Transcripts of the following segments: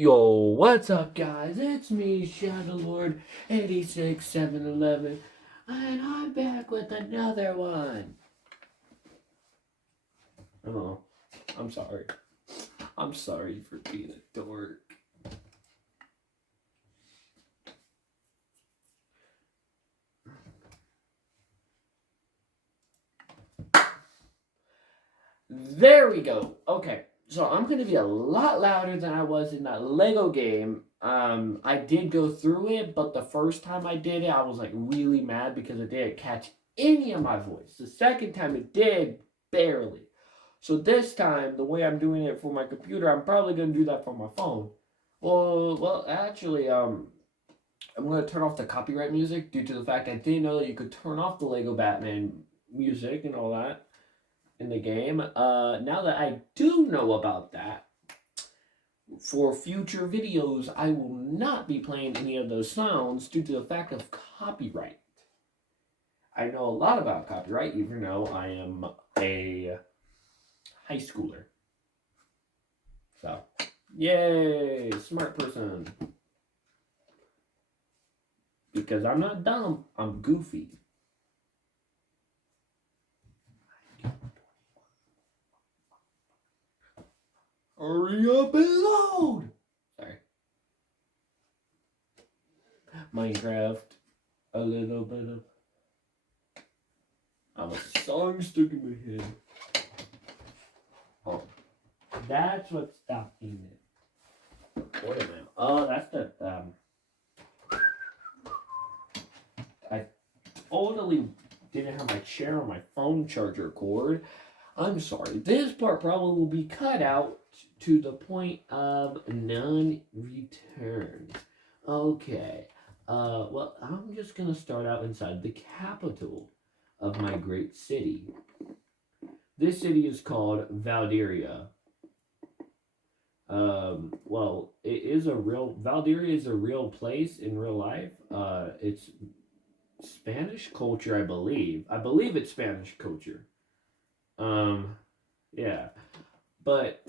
Yo, what's up, guys? It's me, Shadowlord 86711, and I'm back with another one. Oh, I'm sorry. I'm sorry for being a dork. There we go. Okay, so I'm going to be a lot louder than I was in that Lego game. I did go through it, but the first time I did it, I was like really mad because it didn't catch any of my voice. The second time it did, barely. So this time, the way I'm doing it for my computer, I'm probably going to do that for my phone. Well, actually, I'm going to turn off the copyright music due to the fact I didn't know that you could turn off the Lego Batman music and all that in the game. Now that I do know about that, for future videos, I will not be playing any of those sounds due to the fact of copyright. I know a lot about copyright, even though I am a high schooler. So, yay, smart person. Because I'm not dumb, I'm goofy. Hurry up and load! Sorry. Minecraft, a little bit of... I have a song stuck in my head. Oh, that's what's stopping it. What am I? Oh, that's the I totally didn't have my chair on my phone charger cord. I'm sorry. This part probably will be cut out to the point of non-return. Okay. Well, I'm just gonna start out inside the capital of my great city. This city is called Valdiria. Well, it is a real Valdiria is a real place in real life. It's Spanish culture, I believe. I believe it's Spanish culture. Yeah, but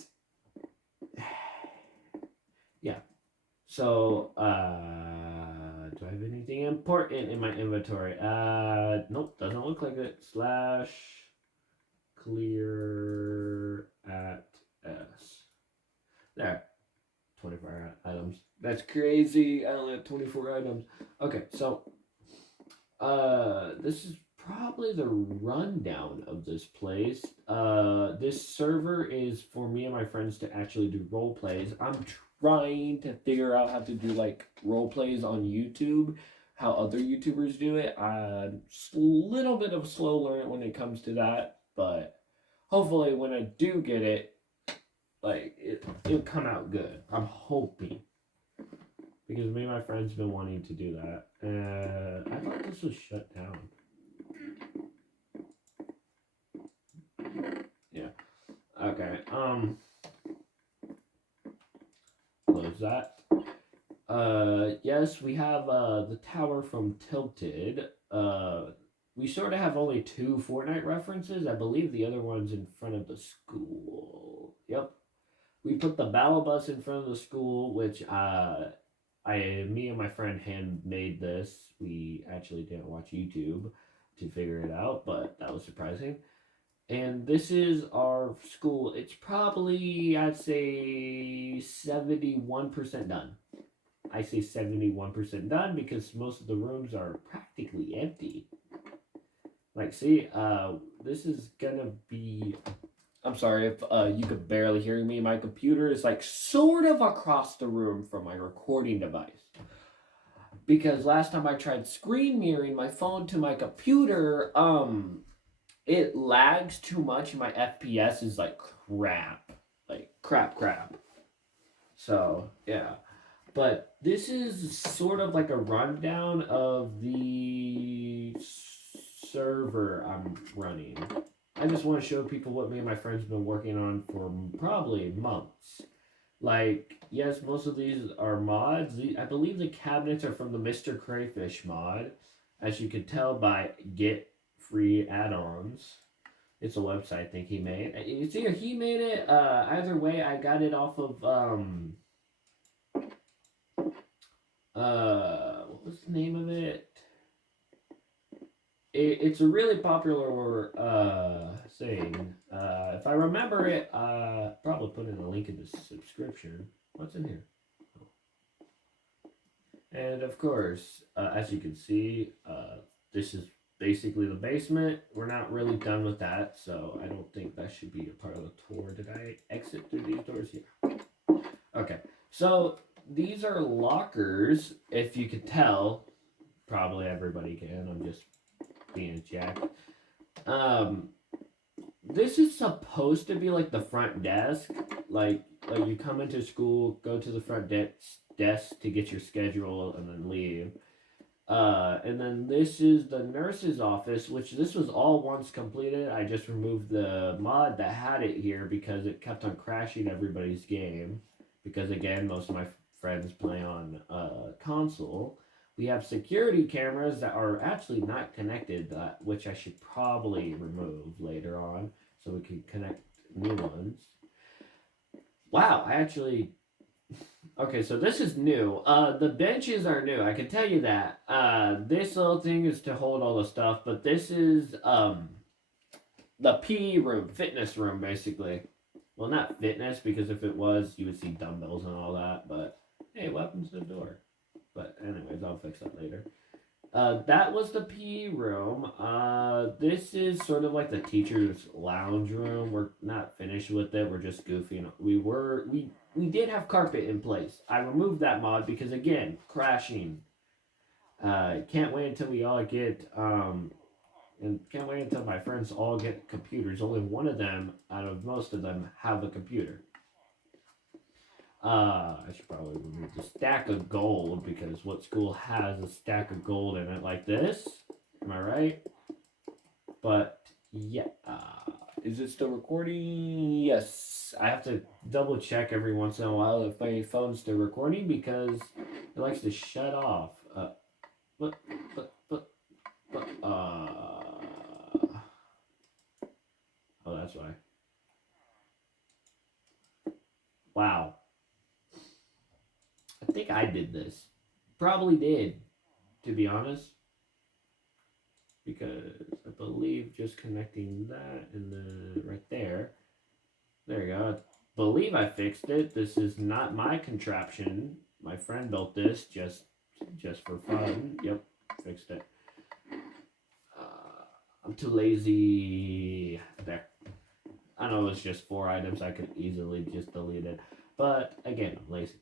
yeah. So, do I have anything important in my inventory? Nope, doesn't look like it. Slash clear at S. There. 24 items. That's crazy. I only have 24 items. Okay, so this is probably the rundown of this place. This server is for me and my friends to actually do role plays. I'm trying to figure out how to do like role plays on YouTube, how other YouTubers do it. I'm a little bit of a slow learner when it comes to that, but hopefully when I do get it, like it'll come out good. I'm hoping. Because me and my friends been wanting to do that. I thought this was shut down. Yeah. Okay. Close that. Yes, we have the tower from Tilted. We sort of have only two Fortnite references. I believe the other one's in front of the school. Yep. We put the battle bus in front of the school, which me and my friend handmade this. We actually didn't watch YouTube to figure it out, but that was surprising. And this is our school. It's probably, I'd say, 71% done. I say 71% done because most of the rooms are practically empty. Like, see, this is gonna be... I'm sorry if you could barely hear me. My computer is like sort of across the room from my recording device. Because last time I tried screen mirroring my phone to my computer, it lags too much and my FPS is like crap. Like crap. So, yeah. But this is sort of like a rundown of the server I'm running. I just want to show people what me and my friends have been working on for probably months. Like, yes, most of these are mods. I believe the cabinets are from the Mr. Crayfish mod, as you can tell by Get Free Add-ons. It's a website I think he made. It's either he made it, either way, I got it off of, what was the name of it? It's a really popular saying. If I remember it, probably put in a link in the subscription. What's in here? And of course, as you can see, this is basically the basement. We're not really done with that, so I don't think that should be a part of the tour. Did I exit through these doors? Yeah. Okay, so these are lockers, if you could tell. Probably everybody can. I'm just being a jack. Um, this is supposed to be like the front desk. Like you come into school, go to the front desk to get your schedule, and then leave. And then this is the nurse's office, which this was all once completed. I just removed the mod that had it here because it kept on crashing everybody's game. Because again, most of my friends play on console. We have security cameras that are actually not connected, which I should probably remove later on so we can connect new ones. Wow, I actually okay, so this is new. The benches are new. I can tell you that. This little thing is to hold all the stuff, but this is the PE room, fitness room, basically. Well, not fitness because if it was, you would see dumbbells and all that. But hey, what happened to the door? But anyways, I'll fix that later. That was the PE room. This is sort of like the teacher's lounge room. We're not finished with it. We're just goofing. We did have carpet in place. I removed that mod because again, crashing. Can't wait until we all get and can't wait until my friends all get computers. Only one of them out of most of them have a computer. I should probably remove the stack of gold because what school has a stack of gold in it like this? Am I right? But yeah, is it still recording? Yes. I have to double check every once in a while if my phone's still recording because it likes to shut off. But, oh, that's why. Wow. I think I did this. Probably did, to be honest. Because I believe just connecting that and the right there. There you go. I believe I fixed it. This is not my contraption. My friend built this just for fun. Yep, fixed it. I'm too lazy. There. I know it's just 4 items. I could easily just delete it. But again, I'm lazy.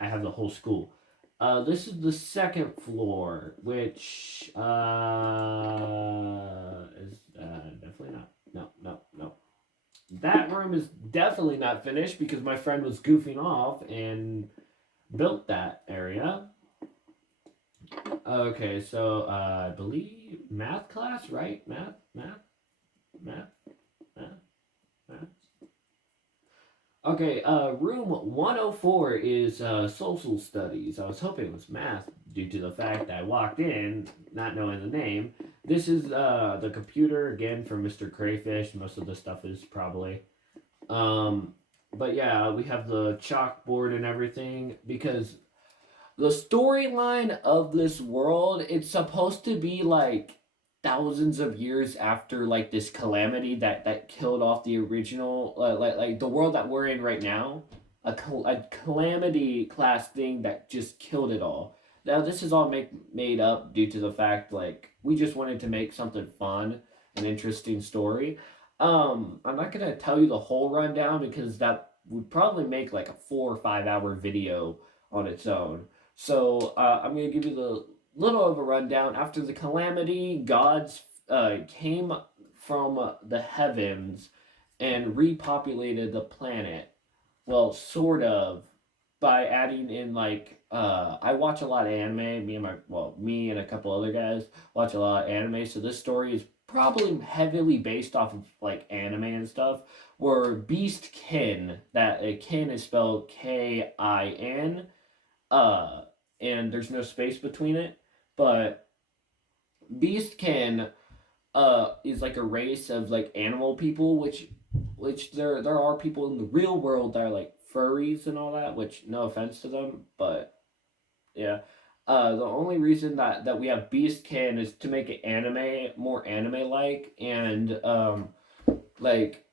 I have the whole school. This is the second floor, which is definitely not. No. That room is definitely not finished because my friend was goofing off and built that area. Okay, so I believe math class, right? Math. Okay, room 104 is social studies. I was hoping it was math due to the fact that I walked in not knowing the name. This is the computer again from Mr. Crayfish. Most of the stuff is probably. But yeah, we have the chalkboard and everything because the storyline of this world, it's supposed to be like thousands of years after like this calamity that killed off the original like the world that we're in right now, a calamity class thing that just killed it all. Now this is all made up due to the fact like we just wanted to make something fun, an interesting story. I'm not gonna tell you the whole rundown because that would probably make like a 4 or 5 hour video on its own. So I'm gonna give you the little of a rundown. After the calamity, gods came from the heavens and repopulated the planet. Well, sort of, by adding in like I watch a lot of anime. Me and a couple other guys watch a lot of anime. So this story is probably heavily based off of like anime and stuff. Where Beast Kin, that Kin is spelled Kin, uh, and there's no space between it, but Beastkin is like a race of like animal people, which there are people in the real world that are like furries and all that. Which no offense to them, but Yeah. The only reason that we have Beastkin is to make it more anime like, and like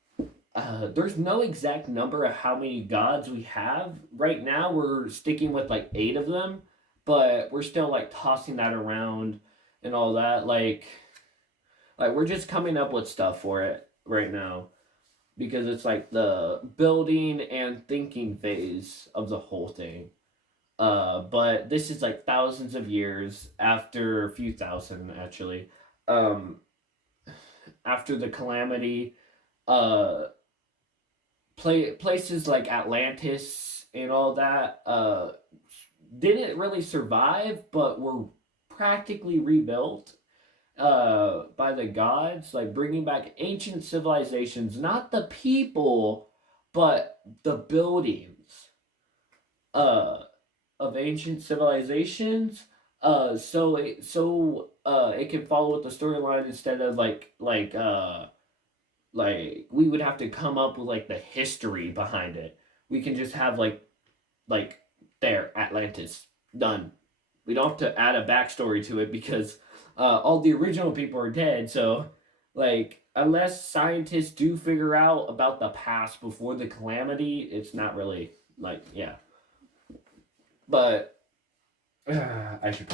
there's no exact number of how many gods we have. Right now, we're sticking with like 8 of them, but we're still like tossing that around and all that. Like we're just coming up with stuff for it right now because it's like the building and thinking phase of the whole thing. But this is like thousands of years after, a few thousand actually, um, after the calamity. Uh, Places like Atlantis and all that didn't really survive, but were practically rebuilt by the gods, like bringing back ancient civilizations, not the people, but the buildings uh, of ancient civilizations. It can follow with the storyline instead of like we would have to come up with like the history behind it. We can just have like there Atlantis done. We don't have to add a backstory to it because all the original people are dead. So like unless scientists do figure out about the past before the calamity, it's not really like yeah. But I should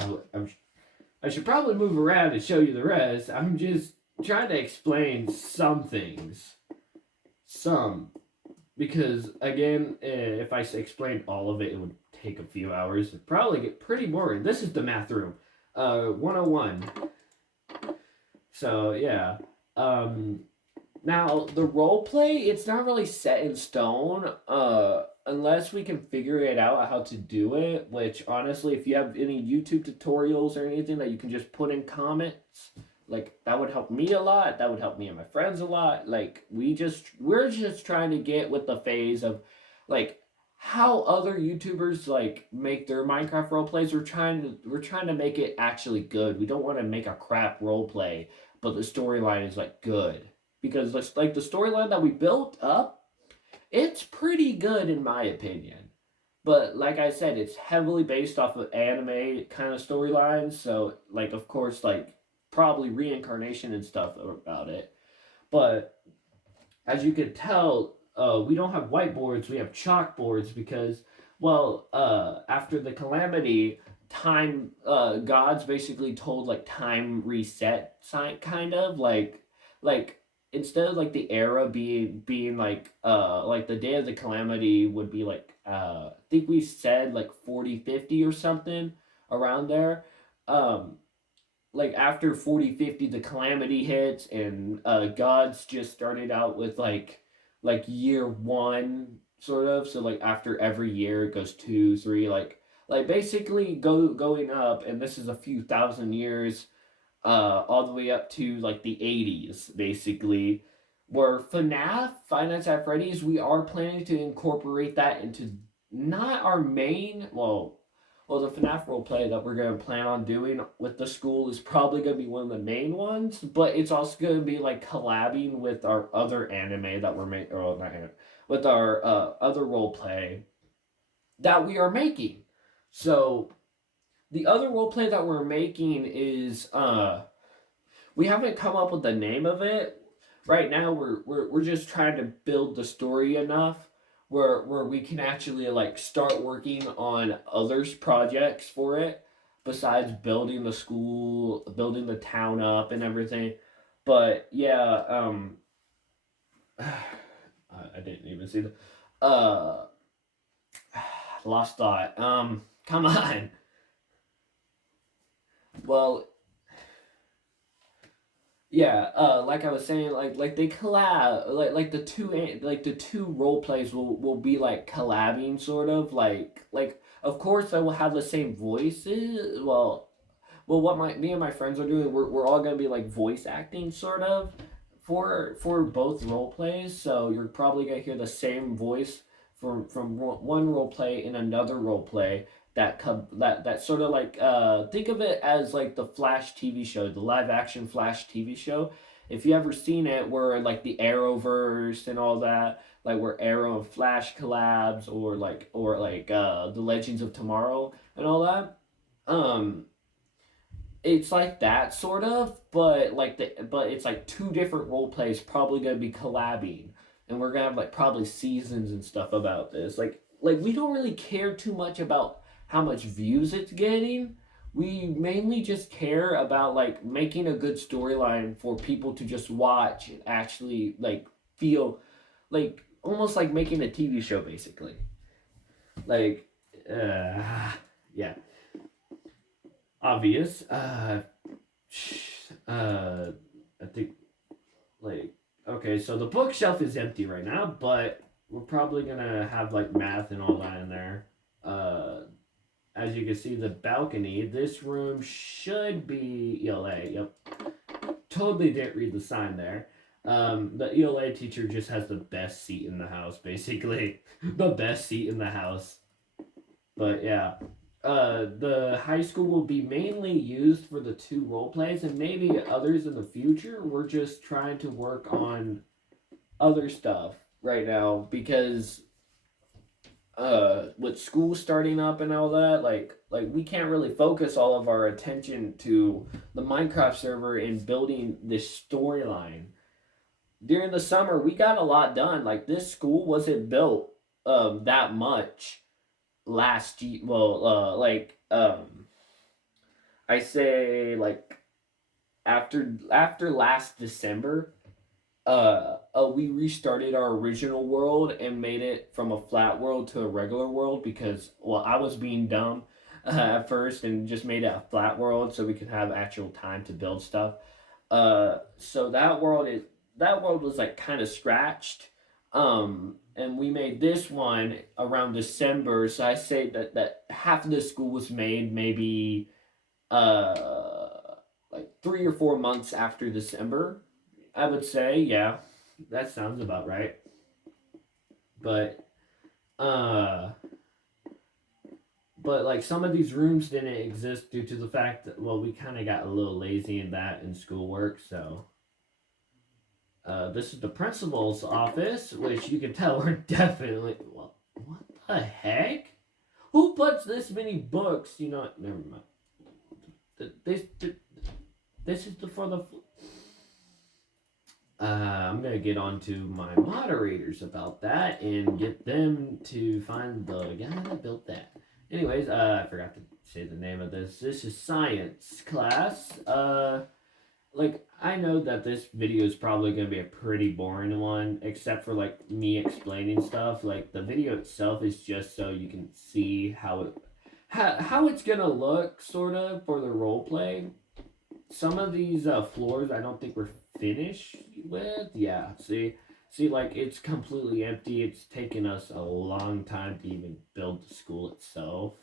probably move around and show you the rest. I'm just trying to explain some things, some because again, if I explained all of it, it would take a few hours. It'd probably get pretty boring. This is the math room, 101. So yeah. Um, Now the role play, it's not really set in stone, unless we can figure it out how to do it. Which honestly, if you have any YouTube tutorials or anything that you can just put in comments, like that would help me a lot. That would help me and my friends a lot. Like we're just trying to get with the phase of like how other YouTubers like make their Minecraft role plays. We're trying to make it actually good. We don't want to make a crap role play, but the storyline is like good because like the storyline that we built up, it's pretty good in my opinion. But like I said, it's heavily based off of anime kind of storylines. So like of course like probably reincarnation and stuff about it. But as you can tell, we don't have whiteboards. We have chalkboards because well, after the calamity, time gods basically told like time reset sign kind of like instead of like the era being like the day of the calamity would be like I think we said like 4050 or something around there. um like after 4050 the calamity hits and gods just started out with like year one sort of, so like after every year it goes two three like basically going up, and this is a few thousand years all the way up to like the 80s basically, where FNAF Five Nights at Freddy's, we are planning to incorporate that into not our main well, the FNAF role play that we're going to plan on doing with the school is probably going to be one of the main ones, but it's also going to be like collabing with our other anime that we're making, or not anime, with our other role play that we are making. So the other role play that we're making is we haven't come up with the name of it. Right now we're just trying to build the story enough where we can actually like start working on others projects for it besides building the school, building the town up and everything. But yeah, I didn't even see the uh lost thought. Come on. Well, yeah, like I was saying, like they collab, like the two role plays will be like collabing sort of like of course they will have the same voices. Well, what my me and my friends are doing, we're all gonna be like voice acting sort of for both role plays. So you're probably gonna hear the same voice from one role play in another role play that sort of like think of it as like the Flash TV show, the live action Flash TV show. If you ever seen it, where like the Arrowverse and all that, like where Arrow and Flash collabs, or like the Legends of Tomorrow and all that. Um, it's like that sort of, but it's like two different role plays probably gonna be collabing, and we're gonna have like probably seasons and stuff about this. Like we don't really care too much about how much views it's getting. We mainly just care about like making a good storyline for people to just watch and actually like feel like almost like making a TV show basically. Like, yeah, obvious. Uh, I think like okay, so the bookshelf is empty right now, but we're probably gonna have like math and all that in there. Uh, as you can see, the balcony. This room should be ELA. Yep, totally didn't read the sign there. The ELA teacher just has the best seat in the house, basically. The best seat in the house. But yeah, the high school will be mainly used for the two role plays and maybe others in the future. We're just trying to work on other stuff right now because with school starting up and all that, like we can't really focus all of our attention to the Minecraft server and building this storyline. During the summer, we got a lot done. Like this school wasn't built that much last year. Well, I say like after last December, we restarted our original world and made it from a flat world to a regular world because well, I was being dumb at first and just made it a flat world so we could have actual time to build stuff. So that world was like kind of scratched. And we made this one around December, so I say that half of the school was made maybe like 3 or 4 months after December. I would say, yeah, that sounds about right. But uh, but like some of these rooms didn't exist due to the fact that well, we kind of got a little lazy in that in schoolwork, so this is the principal's office, which you can tell we're definitely. Well, what the heck? Who puts this many books? You know, never mind. This is the for the. I'm gonna get on to my moderators about that and get them to find the guy that built that. Anyways, I forgot to say the name of this. This is science class. Like I know that this video is probably gonna be a pretty boring one, except for like me explaining stuff. Like the video itself is just so you can see how it's gonna look, sort of, for the role play. Some of these floors I don't think we're finished with. Yeah, see, like it's completely empty. It's taken us a long time to even build the school itself.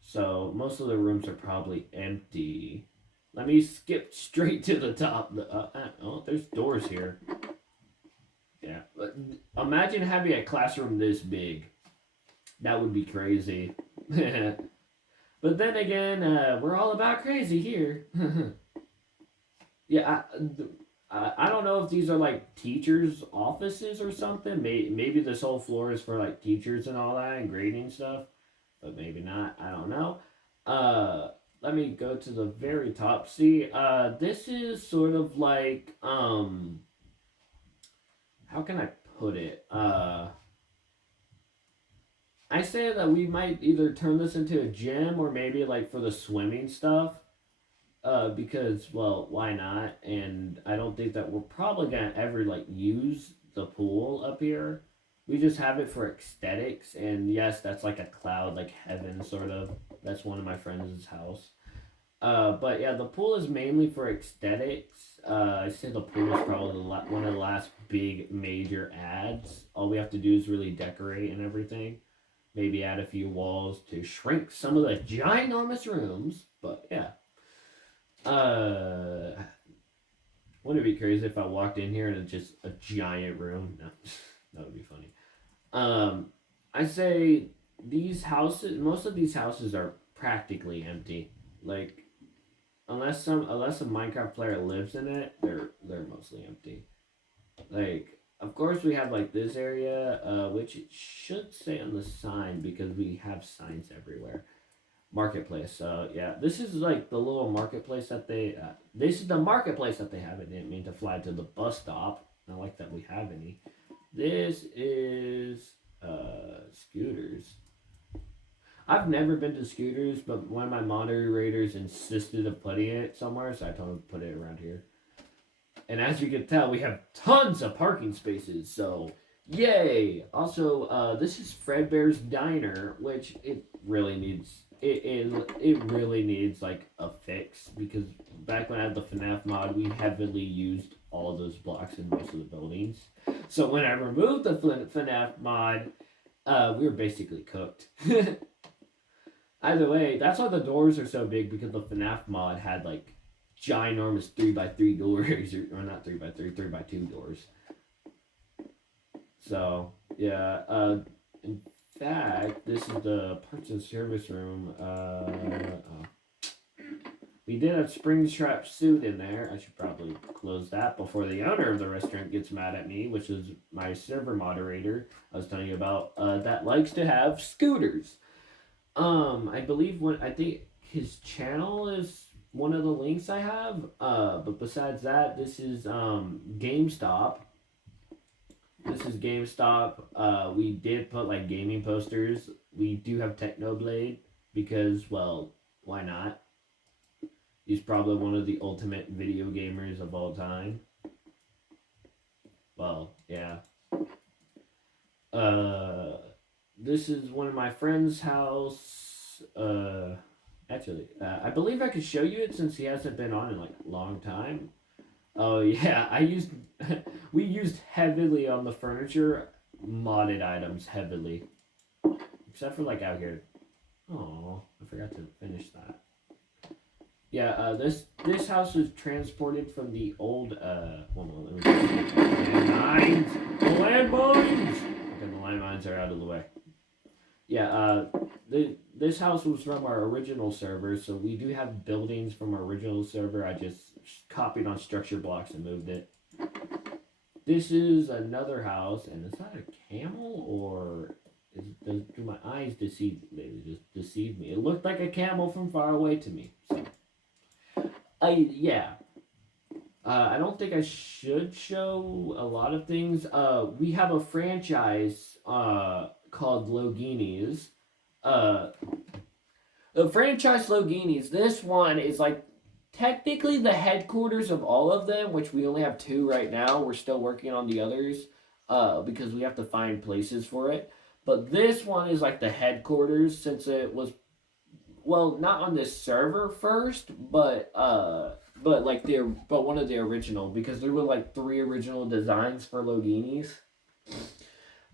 So most of the rooms are probably empty. Let me skip straight to the top. Oh, there's doors here. Yeah. Imagine having a classroom this big. That would be crazy. But then again, we're all about crazy here. Yeah, I don't know if these are like teachers' offices or something. Maybe this whole floor is for like teachers and all that and grading stuff, but maybe not. I don't know. Let me go to the very top. See, this is sort of like how can I put it? I say that we might either turn this into a gym or maybe like for the swimming stuff. Because well, why not? And I don't think that we're probably gonna ever like use the pool up here. We just have it for aesthetics, and yes, that's like a cloud, like heaven, sort of. That's one of my friends' house. But yeah, the pool is mainly for aesthetics. I say the pool is probably one of the last big major ads. All we have to do is really decorate and everything. Maybe add a few walls to shrink some of the ginormous rooms. But yeah. Uh, wouldn't it be crazy if I walked in here and it's just a giant room? No, that would be funny. Um, I say these houses, most of these houses are practically empty. Like unless a Minecraft player lives in it, they're mostly empty. Like of course, we have like this area, which it should say on the sign because we have signs everywhere. Marketplace. So yeah, this is like the little marketplace that they. This is the marketplace that they have. I didn't mean to fly to the bus stop. Not like that we have any. This is scooters. I've never been to scooters, but one of my moderators insisted of putting it somewhere, so I told him to put it around here. And as you can tell, we have tons of parking spaces, so yay! Also, this is Fredbear's Diner, which it really needs. It really needs like a fix because back when I had the FNAF mod, we heavily used all of those blocks in most of the buildings. So when I removed the FNAF mod, we were basically cooked. Either way, that's why the doors are so big because the FNAF mod had like ginormous 3x3 doors, or not 3x3, 3x2 doors. So yeah, in fact, this is the parts and service room. We did a Springtrap suit in there. I should probably close that before the owner of the restaurant gets mad at me, which is my server moderator I was telling you about, that likes to have scooters. I believe I think his channel is one of the links I have. But besides that, this is GameStop. This is GameStop. We did put like gaming posters. We do have Technoblade because, well, why not? He's probably one of the ultimate video gamers of all time. Well, yeah. This is one of my friend's house. Actually, I believe I could show you it since he hasn't been on in like a long time. Oh yeah, we used heavily on the furniture, modded items heavily. Except for like out here. Oh, I forgot to finish that. Yeah, this house was transported from the old one moment, let me just landmines! The landmines! Okay, the landmines are out of the way. Yeah, this house was from our original server, so we do have buildings from our original server. I just copied on structure blocks and moved it. This is another house, and is that a camel or do my eyes deceive? They just deceive me. It looked like a camel from far away to me. So, yeah. I don't think I should show a lot of things. We have a franchise called Loginis. The franchise Loginis. This one is like technically the headquarters of all of them, which we only have 2 right now. We're still working on the others because we have to find places for it. But this one is like the headquarters since it was, well, not on this server first, but one of the original because there were like 3 original designs for Loginis.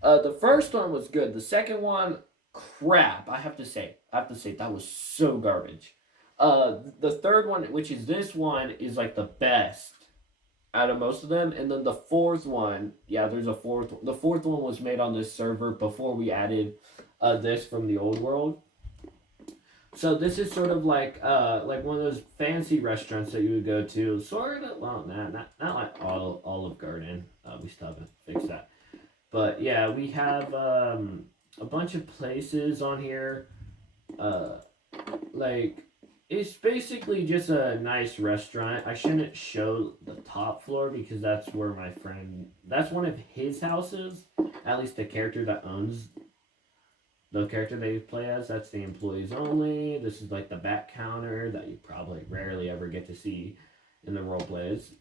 The first one was good. The second one, crap. I have to say that was so garbage. The third one, which is this one, is like the best out of most of them. And then the fourth one, yeah, there's a fourth. The fourth one was made on this server before we added this from the old world. So this is sort of like one of those fancy restaurants that you would go to. Sort of, well, not like Olive Garden. We still haven't fixed that. But yeah, we have a bunch of places on here. Like, it's basically just a nice restaurant. I shouldn't show the top floor because that's where that's one of his houses. At least the character that owns the character they play as, that's the employees only. This is like the back counter that you probably rarely ever get to see in the roleplays.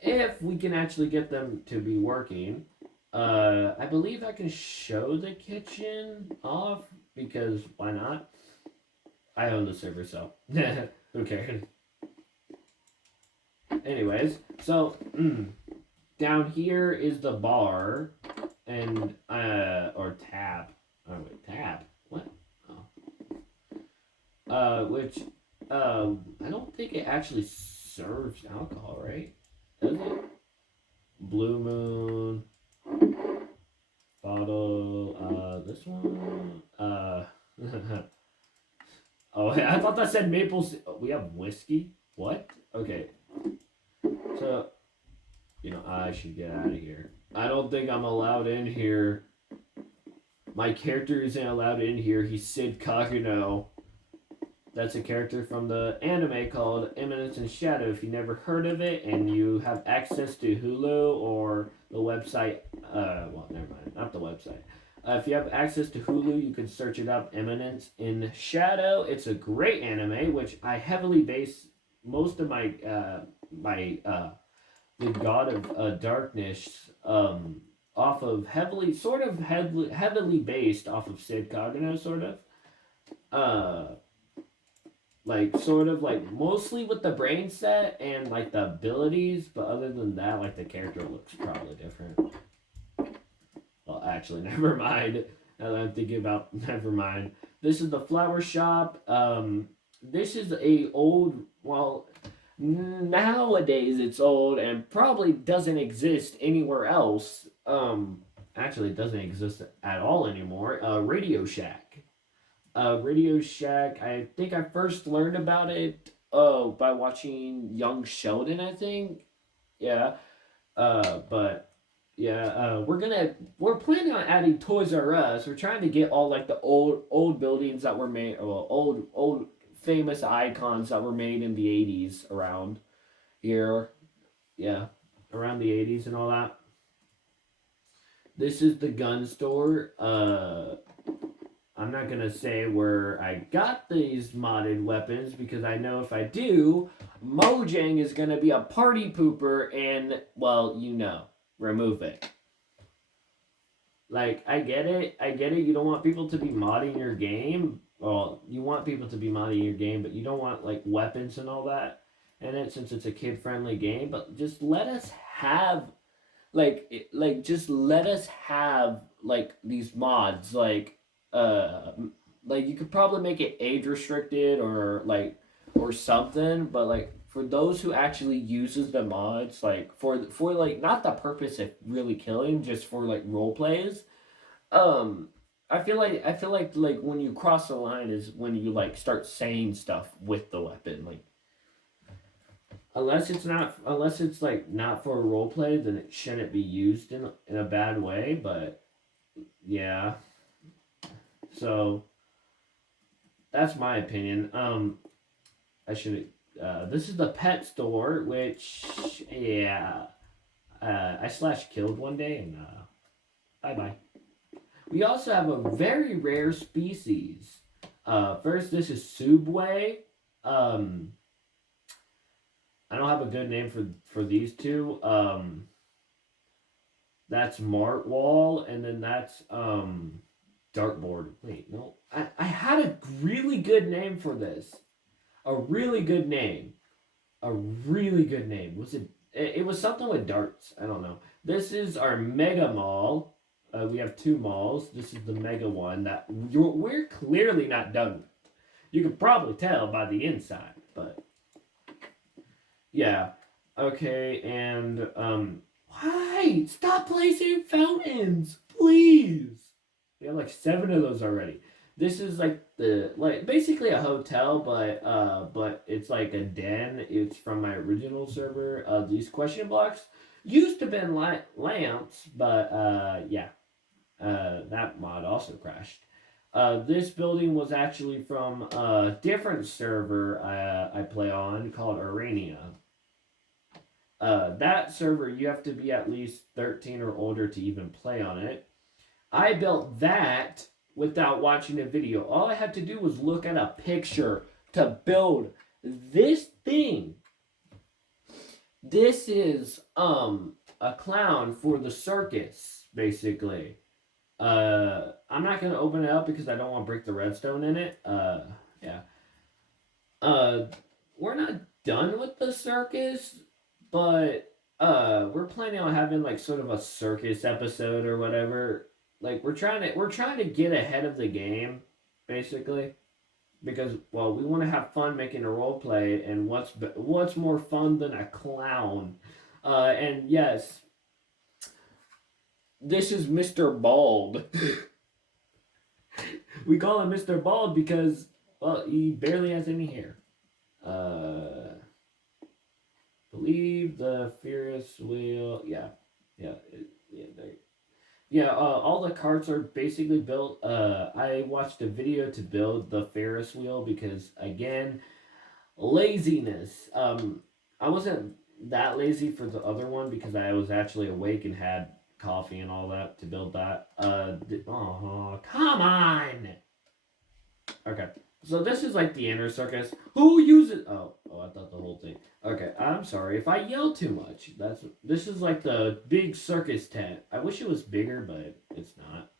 If we can actually get them to be working. I believe I can show the kitchen off because why not? I own the server, so who cares? Anyways, so down here is the bar and or tab. Oh wait, tab. What? Oh. Which I don't think it actually serves alcohol, right? Does it? Blue Moon bottle. This one. Oh, I thought that said maple. We have whiskey. What? Okay. So, I should get out of here. I don't think I'm allowed in here. My character isn't allowed in here. He's Sid Kagano. That's a character from the anime called Eminence and Shadow. If you never heard of it and you have access to Hulu or the website, well, never mind, not the website. If you have access to Hulu, you can search it up, Eminence in Shadow. It's a great anime, which I heavily base most of my the God of Darkness off of heavily based off of Sid Kagano, sort of. Uh, like sort of like mostly with the brain set and like the abilities, but other than that, like the character looks probably different. Well, actually, never mind. Now that I'm thinking about, never mind. This is the flower shop. This is a old. Well, nowadays it's old and probably doesn't exist anywhere else. Actually, it doesn't exist at all anymore. Radio Shack. Radio Shack. I think I first learned about it by watching Young Sheldon. I think, yeah. But yeah, we're planning on adding Toys R Us. We're trying to get all like the old buildings that were made, well, old famous icons that were made in the '80s around here. Yeah, around the '80s and all that. This is the gun store. I'm not gonna say where I got these modded weapons because I know if I do, Mojang is gonna be a party pooper and, well, remove it. Like, I get it. You don't want people to be modding your game. Well, you want people to be modding your game, but you don't want like weapons and all that in it since it's a kid-friendly game. But just let us have just let us have like these mods uh like you could probably make it age restricted or something, but like for those who actually uses the mods like for like not the purpose of really killing, just for like role plays. um I feel like when you cross the line is when you like start saying stuff with the weapon, like unless it's like not for a role play, then it shouldn't be used in a bad way. But yeah, so that's my opinion. I should. This is the pet store, which yeah, I slash killed one day and bye bye. We also have a very rare species. First, this is Subway. Um, I don't have a good name for these two. That's Martwall, and then that's Dartboard. Wait, no, I had a really good name for this. A really good name. A really good name. Was it? It was something with darts. I don't know. This is our Mega Mall. We have two malls. This is the Mega one that we're clearly not done with. You can probably tell by the inside, but yeah. Okay, and why? Stop placing fountains, please. We have like 7 of those already. This is like the like basically a hotel, but it's like a den. It's from my original server. These question blocks used to been lamps, but yeah, that mod also crashed. This building was actually from a different server I play on called Arania. That server, you have to be at least 13 or older to even play on it. I built that without watching a video. All I had to do was look at a picture to build this thing. This is a clown for the circus, basically. I'm not gonna open it up because I don't want to break the redstone in it. Yeah. Uh, we're not done with the circus, but we're planning on having like sort of a circus episode or whatever. Like we're trying to get ahead of the game, basically, because well we want to have fun making a role play, and what's more fun than a clown? And yes, this is Mr. Bald. We call him Mr. Bald because well he barely has any hair. Believe the Furious will, yeah, yeah. Yeah, all the carts are basically built. I watched a video to build the Ferris wheel because, again, laziness. I wasn't that lazy for the other one because I was actually awake and had coffee and all that to build that. Oh, come on! Okay. So this is like the inner circus. Who uses? Oh, I thought the whole thing. Okay, I'm sorry if I yell too much. This is like the big circus tent. I wish it was bigger, but it's not.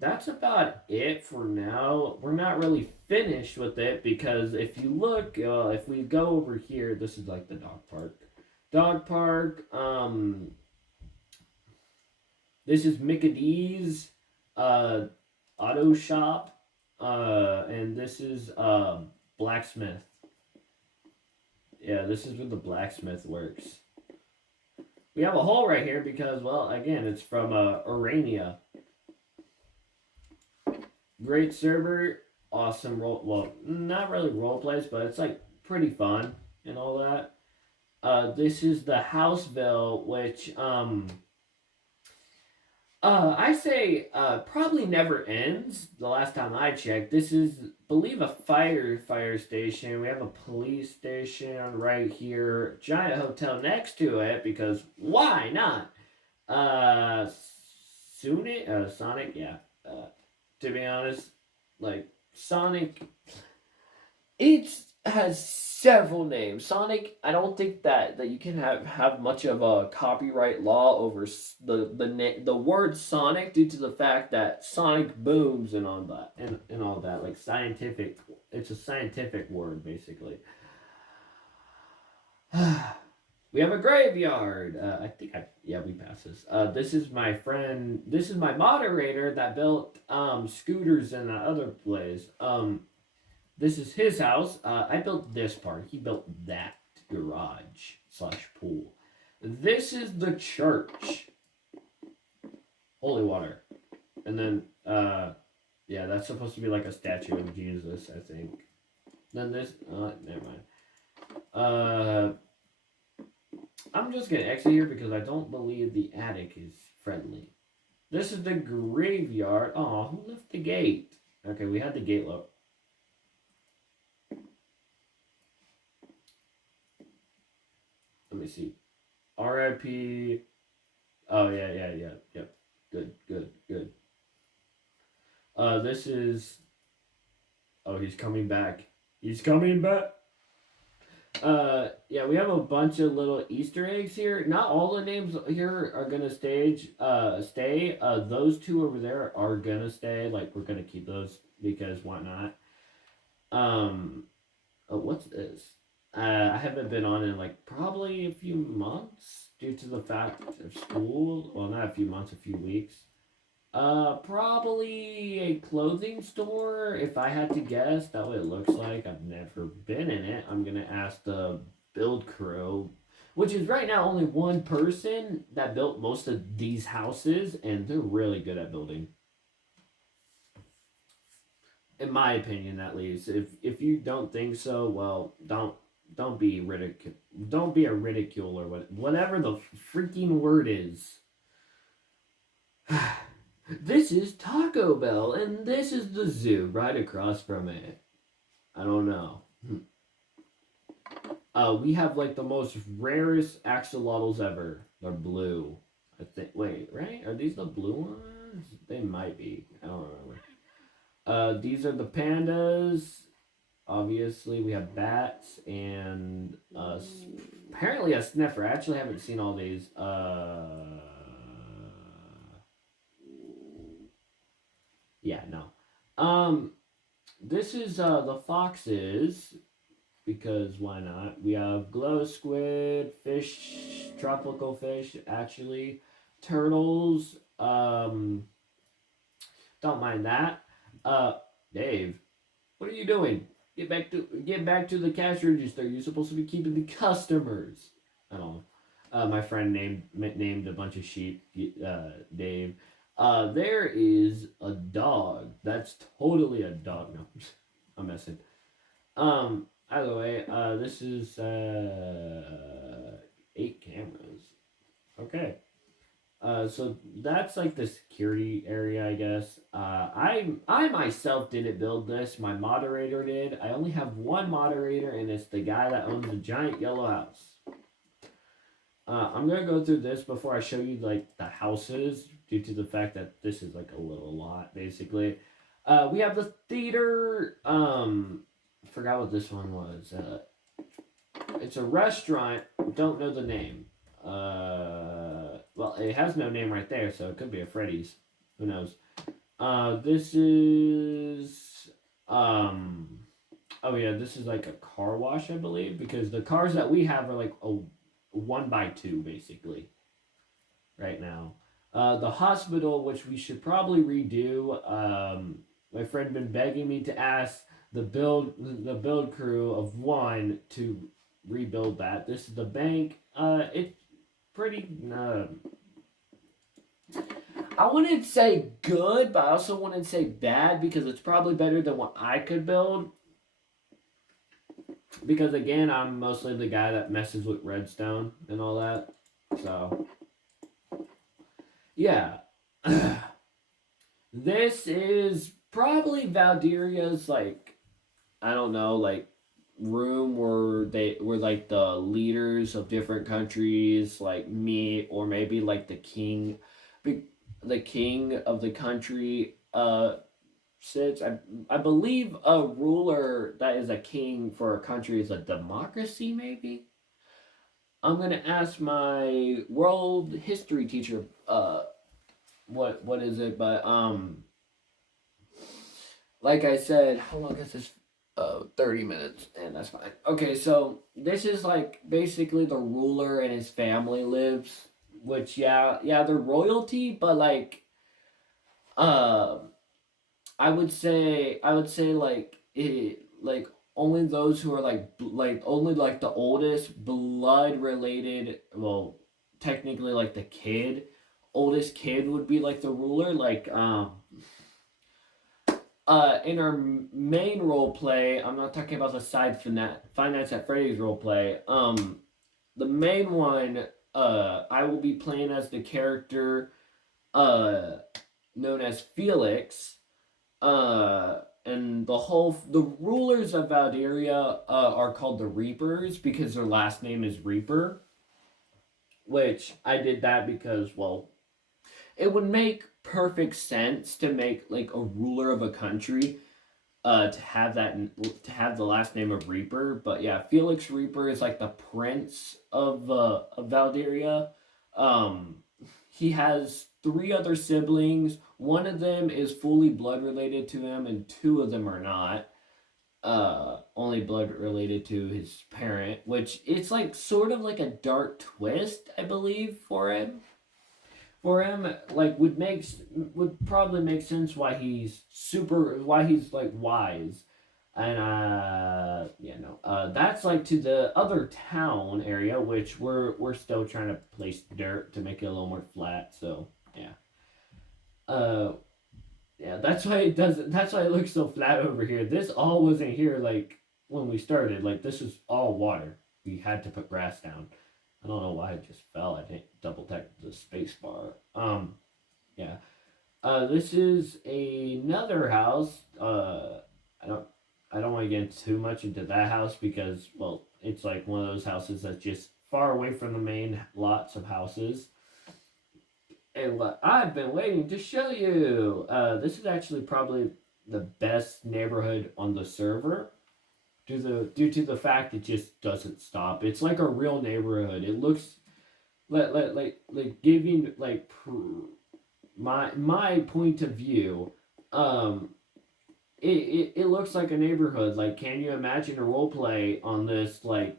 That's about it for now. We're not really finished with it because if you look, if we go over here, this is like the dog park. Dog park. This is Mickey D's. Uh, auto shop, and this is blacksmith. Yeah, this is where the blacksmith works. We have a hole right here because, well, again, it's from Urania. Great server, awesome role. Well, not really role plays, but it's like pretty fun and all that. This is the Houseville, which I say probably never ends. The last time I checked, this is believe a fire station. We have a police station right here, giant hotel next to it because why not? Uh, Sonic, yeah. To be honest, like Sonic, it has several names. Sonic, I don't think that you can have much of a copyright law over the word Sonic due to the fact that Sonic booms and all that and all that like scientific. It's a scientific word basically. We have a graveyard. I think yeah we passed this. This is my friend. This is my moderator that built scooters in the other place. This is his house. I built this part. He built that garage slash pool. This is the church. Holy water. And then, yeah, that's supposed to be like a statue of Jesus, I think. Then this, never mind. I'm just gonna exit here because I don't believe the attic is friendly. This is the graveyard. Aw, who left the gate? Okay, we had the gate locked. Let me see. R.I.P. Oh yeah. Yep. Good. This is. Oh, he's coming back. He's coming back. Yeah, we have a bunch of little Easter eggs here. Not all the names here are gonna stay. Those two over there are gonna stay. Like we're gonna keep those because why not? Oh, what's this? I haven't been on in like probably a few months due to the fact of school. Well, not a few months, a few weeks. Probably a clothing store. If I had to guess, that what it looks like. I've never been in it. I'm gonna ask the build crew, which is right now only one person that built most of these houses, and they're really good at building. In my opinion, at least. If you don't think so, well, don't be ridicule. Don't be a ridicule or whatever the freaking word is. This is Taco Bell, and this is the zoo right across from it. I don't know. We have like the most rarest axolotls ever. They're blue. I think. Wait, right? Are these the blue ones? They might be. I don't remember. These are the pandas. Obviously, we have bats and apparently a sniffer. I actually haven't seen all these. Yeah, no. This is the foxes because why not? We have glow squid, fish, tropical fish, actually, turtles. Don't mind that. Dave, what are you doing? Get back to the cash register. You're supposed to be keeping the customers. I don't know. My friend named a bunch of sheep. Dave. There is a dog. That's totally a dog. No, I'm messing. Either way, this is 8 cameras. Okay. So that's like the security area, I guess. I myself didn't build this. My moderator did. I only have one moderator, and it's the guy that owns the giant yellow house. I'm gonna go through this before I show you like the houses, due to the fact that this is like a little lot, basically. We have the theater. Forgot what this one was. It's a restaurant. Don't know the name. Well, it has no name right there, so it could be a Freddy's. Who knows? This is oh yeah, this is like a car wash, I believe, because the cars that we have are like a 1x2 basically right now. The hospital, which we should probably redo. My friend been begging me to ask the build crew of one to rebuild that. This is the bank. It's pretty. I wouldn't say good, but I also wouldn't say bad because it's probably better than what I could build. Because again, I'm mostly the guy that messes with redstone and all that. So, yeah. This is probably Valderia's, like, I don't know, like, room where they were like the leaders of different countries like me, or maybe like the king of the country sits. I believe a ruler that is a king for a country is a democracy, maybe. I'm gonna ask my world history teacher what is it, but like I said, how long is this? 30 minutes, and that's fine. Okay, so this is like basically the ruler and his family lives, which yeah, they're royalty, but uh, I would say like like only those who are like only like the oldest blood related. Well, technically like the oldest kid would be like the ruler. Like in our main role play, I'm not talking about the side finance at Freddy's role play. The main one, I will be playing as the character, uh, known as Felix. And the rulers of Valderia, are called the Reapers because their last name is Reaper. Which I did that because, well, it would make perfect sense to make like a ruler of a country to have the last name of Reaper. But yeah, Felix Reaper is like the prince of Valderia. Um, he has three other siblings. One of them is fully blood related to him, and two of them are not. Only blood related to his parent, which it's like sort of like a dark twist, I believe, for him, like would probably make sense why he's like wise. And yeah, no, that's like to the other town area, which we're still trying to place dirt to make it a little more flat. So yeah, uh yeah, that's why it looks so flat over here. This all wasn't here like when we started. Like this is all water. We had to put grass down. I don't know why it just fell. I didn't double tap the space bar. Yeah. This is another house. I don't I don't want to get too much into that house because, well, it's like one of those houses that's just far away from the main lots of houses. And what I've been waiting to show you. This is actually probably the best neighborhood on the server due to the fact it just doesn't stop. It's like a real neighborhood. It looks like giving like my point of view. Um, it looks like a neighborhood. Like, can you imagine a role play on this? Like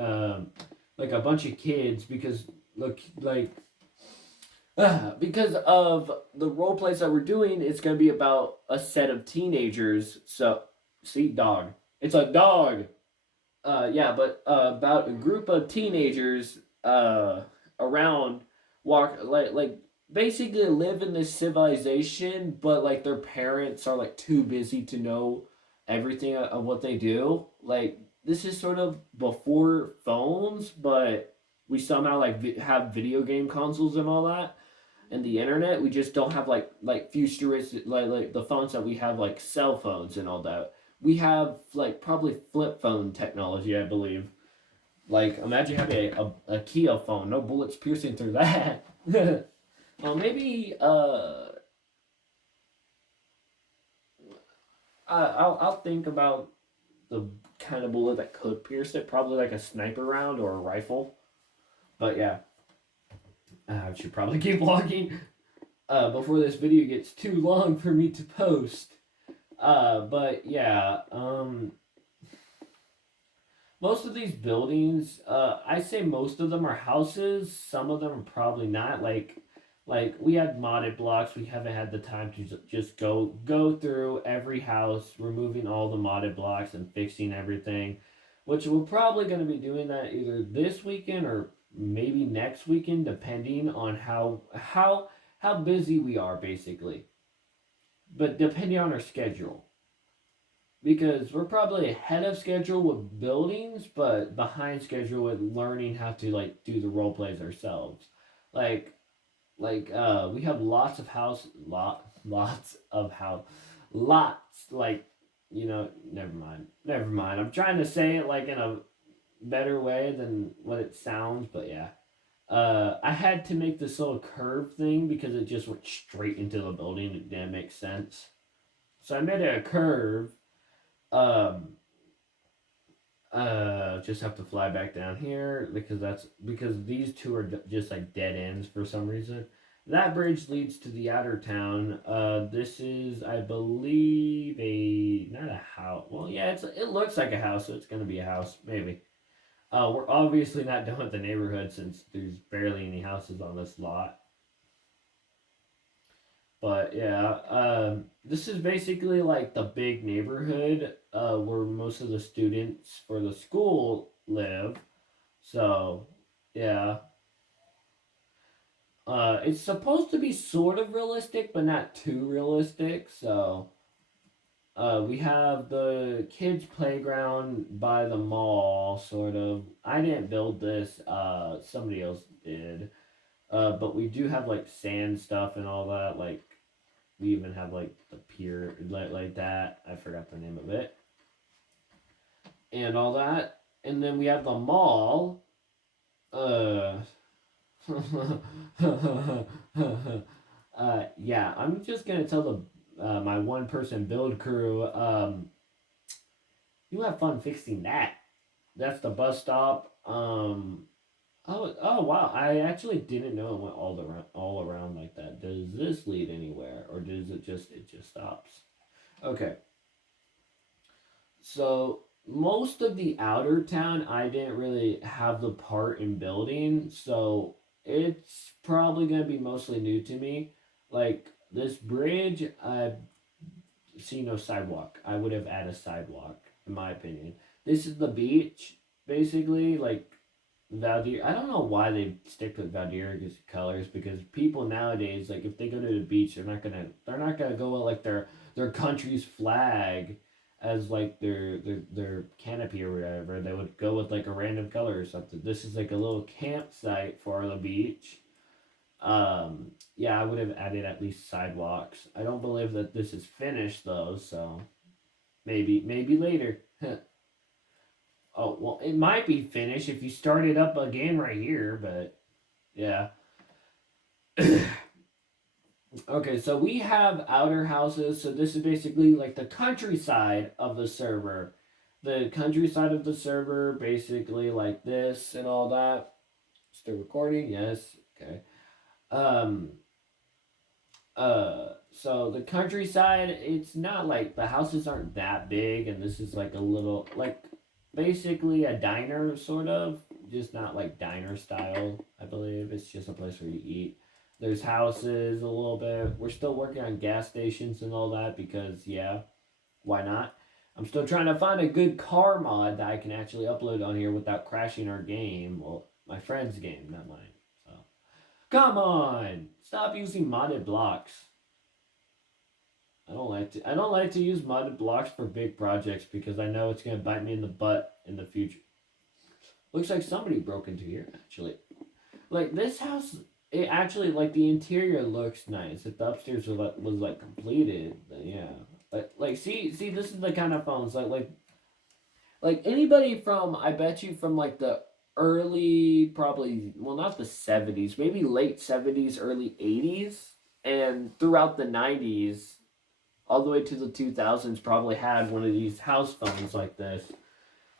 a bunch of kids because look like. Because of the role plays that we're doing, it's gonna be about a set of teenagers. So, see, dog. It's a dog. Yeah, but about a group of teenagers around walk like basically live in this civilization, but like their parents are like too busy to know everything of what they do. Like this is sort of before phones, but We somehow like have video game consoles and all that, and the internet. We just don't have like futuristic like the phones that we have, like cell phones and all that. We have like probably flip phone technology, I believe. Like imagine having a Kia phone, no bullets piercing through that. Well, maybe I'll think about the kind of bullet that could pierce it. Probably like a sniper round or a rifle. But yeah, I should probably keep walking before this video gets too long for me to post. But yeah, most of these buildings, I say most of them are houses. Some of them are probably not. Like we had modded blocks. We haven't had the time to just go through every house, removing all the modded blocks and fixing everything, which we're probably going to be doing that either this weekend or maybe next weekend, depending on how busy we are, basically. But depending on our schedule, because we're probably ahead of schedule with buildings, but behind schedule with learning how to like do the role plays ourselves. Like we have lots of lots of house, lots like never mind. I'm trying to say it like in a better way than what it sounds, but yeah. I had to make this little curve thing because it just went straight into the building. It didn't make sense. So I made it a curve. Um, just have to fly back down here because these two are just like dead ends for some reason. That bridge leads to the outer town. This is, I believe, not a house. Well, yeah, it looks like a house, so it's gonna be a house, maybe. We're obviously not done with the neighborhood since there's barely any houses on this lot. But yeah, this is basically like the big neighborhood where most of the students for the school live. So yeah, it's supposed to be sort of realistic, but not too realistic. So we have the kids' playground by the mall, sort of. I didn't build this. Somebody else did. But we do have like sand stuff and all that. Like we even have like the pier like that. I forgot the name of it. And all that. And then we have the mall. Uh yeah, I'm just gonna tell my one person build crew, you have fun fixing that. That's the bus stop. Oh wow! I actually didn't know it went all around like that. Does this lead anywhere, or does it just stops? Okay, so most of the outer town I didn't really have the part in building, so it's probably gonna be mostly new to me. Like this bridge, I see no sidewalk. I would have added a sidewalk, in my opinion. This is the beach, basically. Like Valdir. I don't know why they stick with Valdira's colors because people nowadays, like if they go to the beach, they're not gonna go with like their country's flag as like their canopy or whatever. They would go with like a random color or something. This is like a little campsite for the beach. Yeah, I would have added at least sidewalks. I don't believe that this is finished though, so maybe later. Oh well, it might be finished if you start it up again right here, but yeah. Okay, so we have outer houses. So this is basically like the countryside of the server. The countryside of the server, basically like this and all that. Still recording? Yes. Okay. Um, so the countryside, it's not like the houses aren't that big, and this is like a little like basically a diner sort of, just not like diner style. I believe it's just a place where you eat. There's houses a little bit. We're still working on gas stations and all that because yeah, why not? I'm still trying to find a good car mod that I can actually upload on here without crashing our game. Well, my friend's game, not mine. So come on, stop using modded blocks. I don't like to use modded blocks for big projects because I know it's gonna bite me in the butt in the future. Looks like somebody broke into here, actually. Like, this house, it actually, like, the interior looks nice. If the upstairs was like, completed, then yeah. See, this is the kind of phones, like anybody from, I bet you from, like, the early, probably, well, not the 70s, maybe late 70s, early 80s, and throughout the 90s, all the way to the 2000s, probably had one of these house phones like this.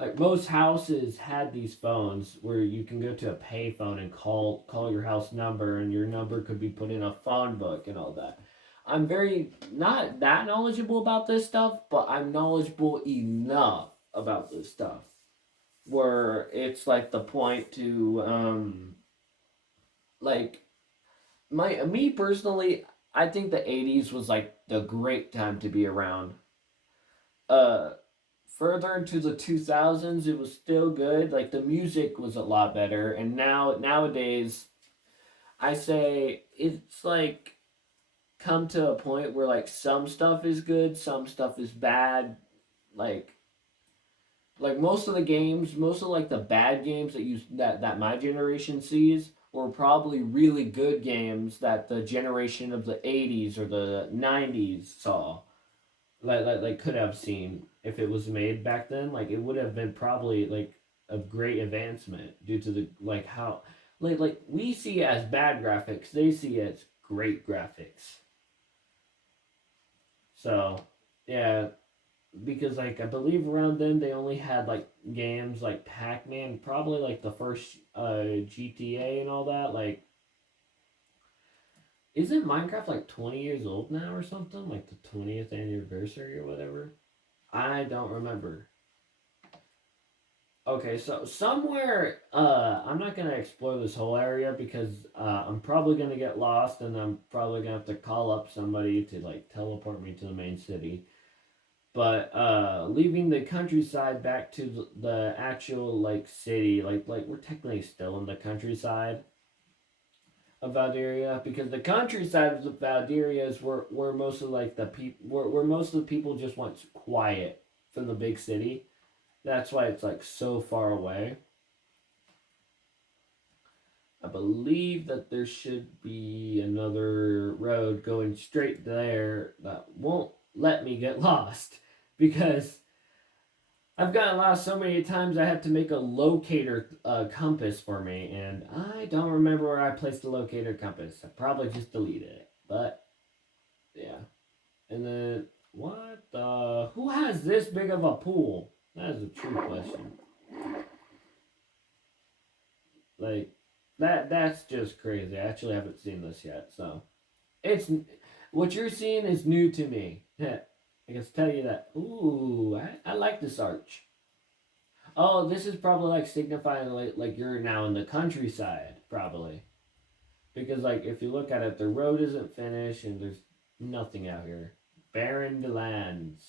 Like most houses had these phones where you can go to a payphone and call your house number, and your number could be put in a phone book and all that. I'm very not that knowledgeable about this stuff, but I'm knowledgeable enough about this stuff where it's like the point to like my me personally, I think the 80s was like the great time to be around. Uh Further into the 2000s, it was still good. Like the music was a lot better, and nowadays I say it's like come to a point where like some stuff is good, some stuff is bad. Like most of the games, most of like the bad games that my generation sees were probably really good games that the generation of the 80s or the 90s saw. Like could have seen if it was made back then. Like it would have been probably like a great advancement due to the like how like we see it as bad graphics, they see it as great graphics. So yeah, because like I believe around then they only had like games like Pac-Man, probably like the first GTA and all that. Like isn't Minecraft like 20 years old now or something? Like the 20th anniversary or whatever? I don't remember. Okay, so somewhere, I'm not gonna explore this whole area because I'm probably gonna get lost and I'm probably gonna have to call up somebody to like teleport me to the main city. But leaving the countryside back to the actual like city, like we're technically still in the countryside of Valderia because the countryside of the Valderia is where most of like the people where most of the people just want quiet from the big city. That's why it's like so far away. I believe that there should be another road going straight there that won't let me get lost because I've gotten lost so many times I had to make a locator compass for me, and I don't remember where I placed the locator compass. I probably just deleted it, but yeah. And then what the? Who has this big of a pool? That is a true question. Like that's just crazy. I actually haven't seen this yet, so it's what you're seeing is new to me. I can tell you that. Ooh, I like this arch. Oh, this is probably like signifying like you're now in the countryside, probably because like if you look at it, the road isn't finished and there's nothing out here. Barren lands,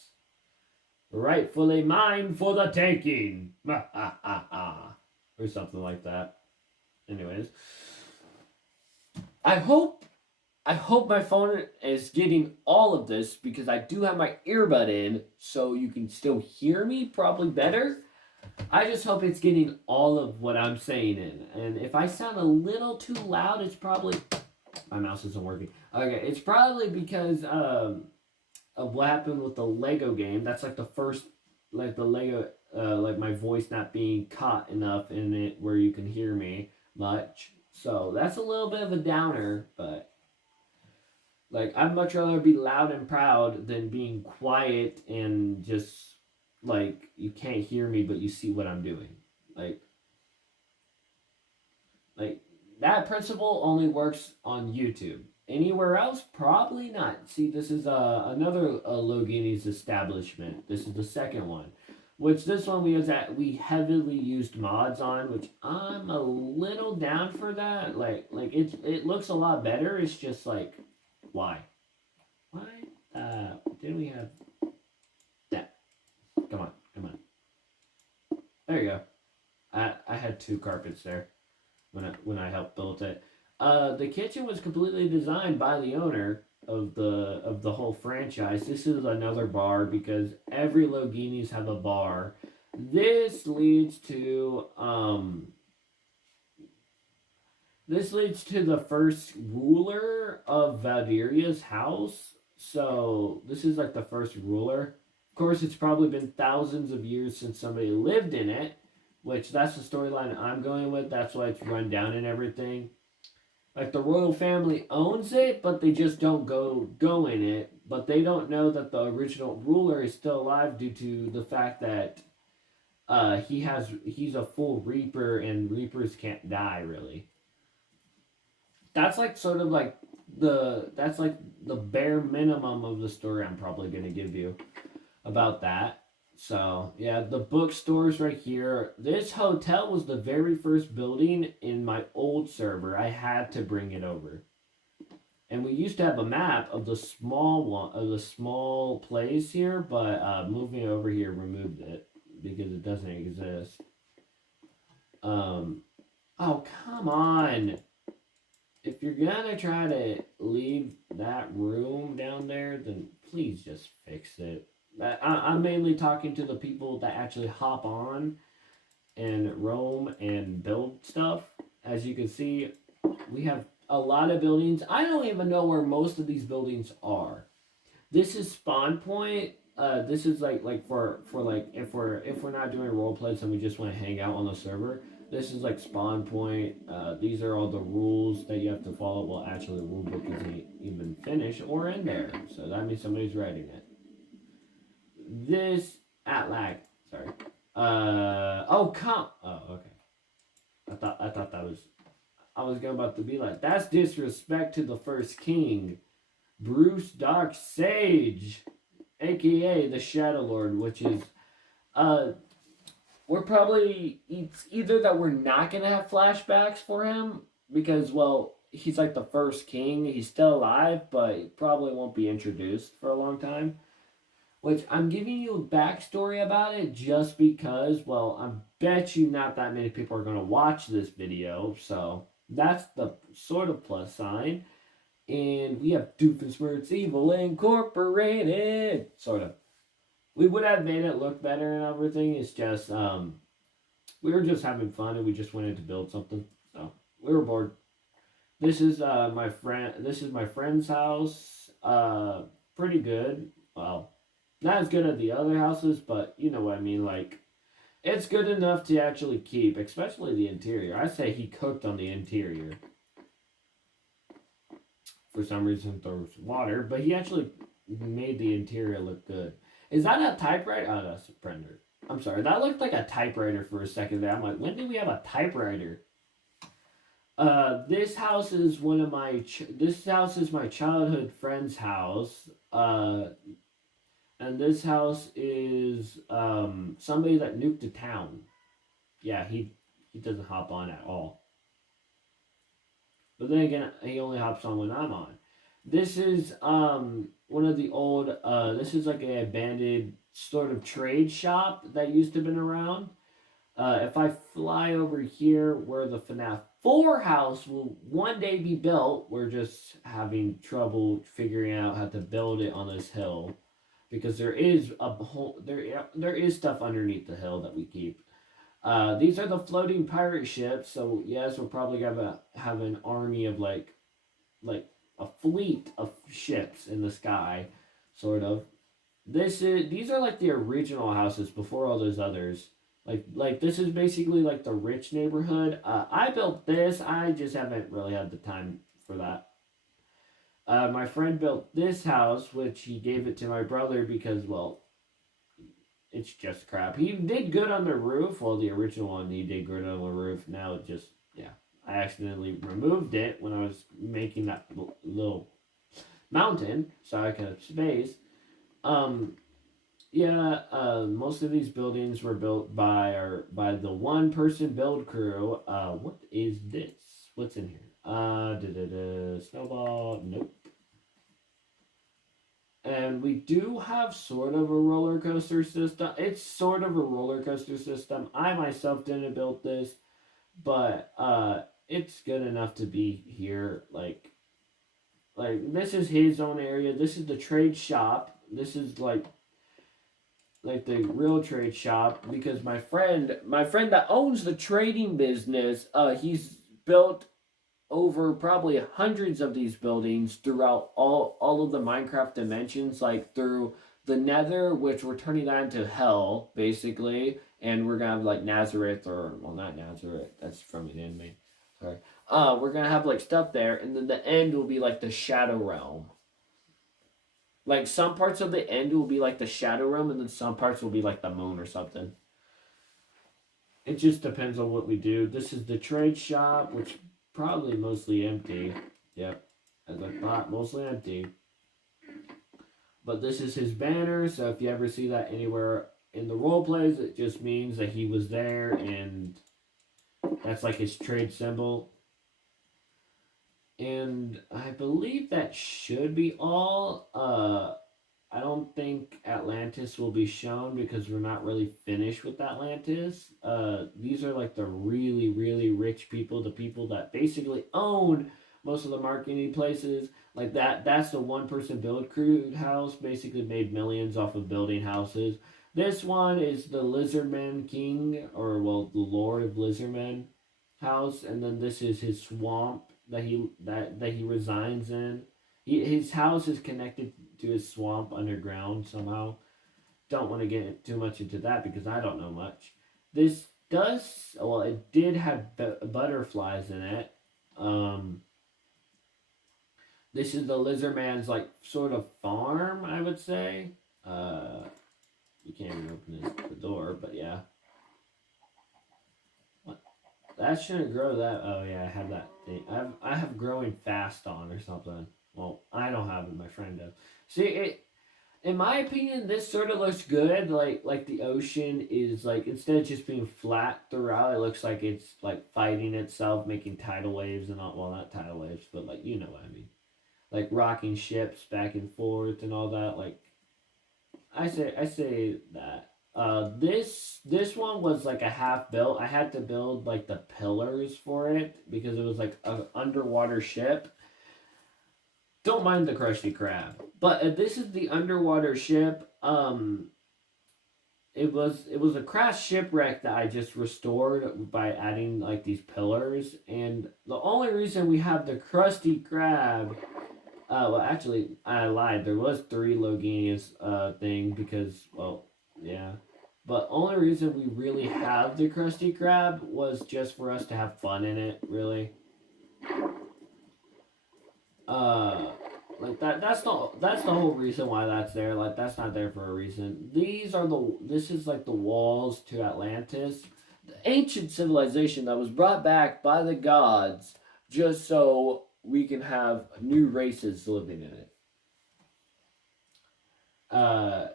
rightfully mine for the taking, or something like that. Anyways, I hope I hope my phone is getting all of this because I do have my earbud in, so you can still hear me probably better. I just hope it's getting all of what I'm saying in. And if I sound a little too loud, it's probably my mouse isn't working. Okay, it's probably because of what happened with the Lego game. That's like the first, like the Lego, like my voice not being caught enough in it where you can hear me much. So that's a little bit of a downer, but like I'd much rather be loud and proud than being quiet and just like you can't hear me but you see what I'm doing. Like like that principle only works on YouTube. Anywhere else, probably not. See, this is another Logini's establishment. This is the second one, which this one we heavily used mods on, which I'm a little down for that. Like it looks a lot better. It's just like, why? Why? Didn't we have that? Come on, come on. There you go. I had two carpets there when I helped build it. The kitchen was completely designed by the owner of the whole franchise. This is another bar because every Logini's have a bar. This leads to the first ruler of Valeria's house. So this is like the first ruler. Of course, it's probably been thousands of years since somebody lived in it, which that's the storyline I'm going with. That's why it's run down and everything. Like the royal family owns it, but they just don't go in it. But they don't know that the original ruler is still alive due to the fact that he's a full reaper and reapers can't die really. That's like sort of like that's like the bare minimum of the story I'm probably gonna give you about that. So yeah, the bookstore's right here. This hotel was the very first building in my old server. I had to bring it over. And we used to have a map of the small place here, but moving over here removed it because it doesn't exist. Oh come on! If you're gonna try to leave that room down there, then please just fix it. I'm mainly talking to the people that actually hop on and roam and build stuff. As you can see, we have a lot of buildings. I don't even know where most of these buildings are. This is spawn point. This is like for like if we're not doing role plays and we just want to hang out on the server. This is like spawn point. These are all the rules that you have to follow. Well, actually, the rule book isn't even finished or in there, so that means somebody's writing it. This at lag. Sorry. Oh come. Oh okay. I thought that was. I was going about to be like that's disrespect to the first king, Bruce Dark Sage, aka the Shadow Lord, which is uh we're probably it's either that we're not gonna have flashbacks for him because well he's like the first king, he's still alive, but he probably won't be introduced for a long time. Which I'm giving you a backstory about it just because, well, I bet you not that many people are gonna watch this video, so that's the sort of plus sign. And we have Doofenshmirtz Evil Incorporated, sort of. We would have made it look better and everything. It's just we were just having fun and we just wanted to build something. So we were bored. This is my friend. This is my friend's house. Pretty good. Well, not as good as the other houses, but you know what I mean. Like it's good enough to actually keep, especially the interior. I say he cooked on the interior. For some reason, there was water, but he actually made the interior look good. Is that a typewriter? Oh, that's a printer. I'm sorry, that looked like a typewriter for a second there. I'm like, when did we have a typewriter? This house is one of my. This house is my childhood friend's house. And this house is somebody that nuked a town. Yeah, he doesn't hop on at all. But then again, he only hops on when I'm on. This is one of the old. This is like an abandoned sort of trade shop that used to have been around. If I fly over here where the FNAF 4 house will one day be built, we're just having trouble figuring out how to build it on this hill. Because there is a whole there is stuff underneath the hill that we keep. These are the floating pirate ships, so yes, we're probably gonna have an army of like a fleet of ships in the sky, sort of. These are like the original houses before all those others. Like this is basically like the rich neighborhood. I built this. I just haven't really had the time for that. My friend built this house, which he gave it to my brother because, well, it's just crap. He did good on the roof. Well, the original one, he did good on the roof. Now it just, yeah. I accidentally removed it when I was making that little mountain so I could have space. Um, yeah, most of these buildings were built by the one person build crew. What is this? What's in here? Snowball. Nope. And we do have sort of a roller coaster system. It's sort of a roller coaster system. I myself didn't build this, but it's good enough to be here. Like this is his own area. This is the trade shop. This is like like the real trade shop, because my friend that owns the trading business, he's built over probably hundreds of these buildings throughout all of the Minecraft dimensions, like through the Nether, which we're turning that into hell basically, and we're gonna have like Nazareth, or well, not Nazareth, that's from an anime. Sorry. We're gonna have like stuff there, and then the end will be like the Shadow Realm. Like some parts of the end will be like the Shadow Realm, and then some parts will be like the moon or something. It just depends on what we do. This is the trade shop, which probably mostly empty. Yep, as I thought, mostly empty. But this is his banner, so if you ever see that anywhere in the role plays, it just means that he was there, and that's like his trade symbol. And I believe that should be all. I don't think Atlantis will be shown because we're not really finished with Atlantis. These are like the really, really rich people, the people that basically own most of the marketing places. Like that, that's the one person build crew house, basically made millions off of building houses. This one is the Lizardman King, or well, the Lord of Lizardmen house, and then this is his swamp that he resides in. His house is connected to his swamp underground somehow. Don't want to get too much into that because I don't know much. This does, well, it did have butterflies in it. Um, this is the lizard man's like sort of farm, I would say. Uh, you can't even open the door, but yeah. What? That shouldn't grow that. Oh yeah, I have that thing. I have growing fast on or something. Well, I don't have it. My friend does. See, in my opinion, this sort of looks good. Like the ocean is like, instead of just being flat throughout, it looks like it's like fighting itself, making tidal waves and all. Well, not tidal waves, but like you know what I mean, like rocking ships back and forth and all that. Like I say that. This one was like a half built. I had to build like the pillars for it because it was like an underwater ship. Don't mind the Krusty Krab, but this is the underwater ship. It was a crash shipwreck that I just restored by adding like these pillars, and the only reason we have the Krusty Krab, well, actually, I lied. There was three Loginius thing because, well, yeah, but only reason we really have the Krusty Krab was just for us to have fun in it, really. uh like that's the whole reason why that's there. Like that's not there for a reason. This is like the walls to Atlantis, the ancient civilization that was brought back by the gods just so we can have new races living in it. uh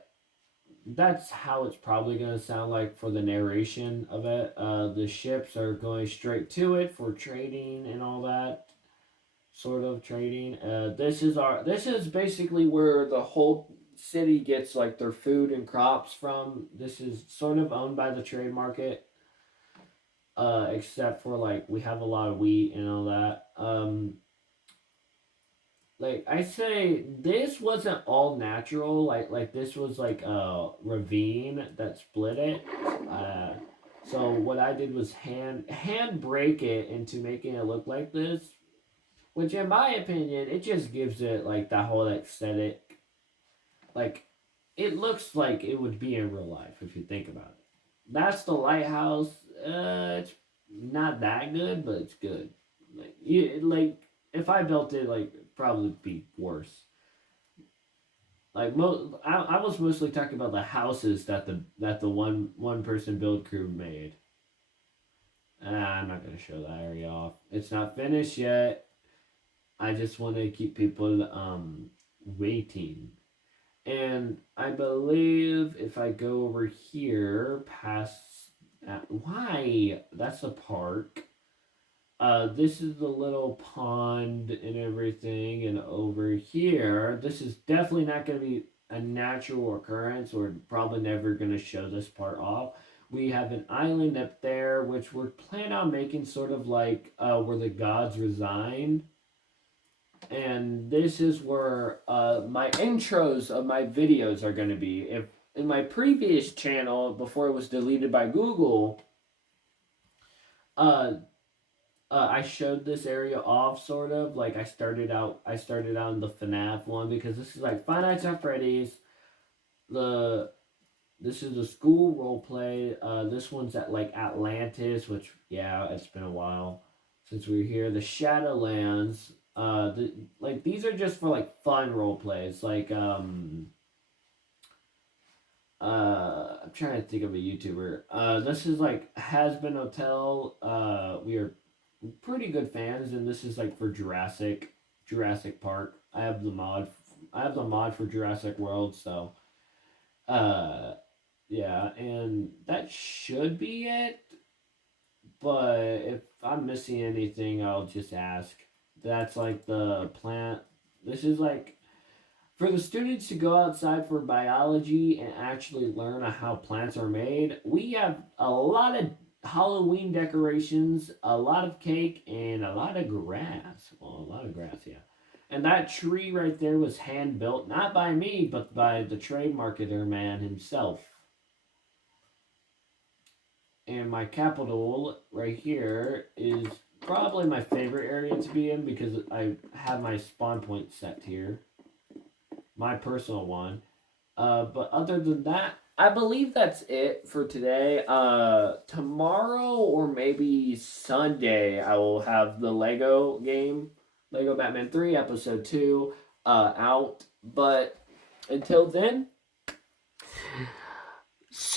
that's how it's probably going to sound like for the narration of it. The ships are going straight to it for trading and all that sort of trading. This is basically where the whole city gets like their food and crops from. This is sort of owned by the trade market, except for like we have a lot of wheat and all that. Like I say, this wasn't all natural. Like this was like a ravine that split it. Uh, so what I did was hand break it into making it look like this, which in my opinion, it just gives it like that whole aesthetic. Like it looks like it would be in real life if you think about it. That's the lighthouse. It's not that good, but it's good. Like if I built it, like probably be worse. I was mostly talking about the houses that the one person build crew made. I'm not gonna show that area off. It's not finished yet. I just want to keep people waiting. And I believe if I go over here past why that's the park. This is the little pond and everything, and over here, this is definitely not going to be a natural occurrence. We're probably never going to show this part off. We have an island up there, which we're planning on making sort of like where the gods reside, and this is where my intros of my videos are going to be. If in my previous channel before it was deleted by Google, uh, I showed this area off sort of like I started out in the FNAF one because this is like Five Nights at Freddy's. The This is a school role play. This one's at like Atlantis, which yeah, it's been a while since we were here. The Shadowlands. Like these are just for like fun role plays. Like I'm trying to think of a YouTuber. This is like Has Been Hotel. We are pretty good fans, and this is like for Jurassic Park. I have the mod for Jurassic World, so uh, yeah, and that should be it. But if I'm missing anything, I'll just ask. That's like the plant. This is like for the students to go outside for biology and actually learn how plants are made. We have a lot of Halloween decorations, a lot of cake, and a lot of grass. Well, a lot of grass, yeah. And that tree right there was hand built, not by me, but by the trade marketer man himself. And my capital right here is probably my favorite area to be in because I have my spawn point set here, my personal one. But other than that, I believe that's it for today. Tomorrow or maybe Sunday, I will have the Lego game, Lego Batman 3 Episode 2, out. But until then,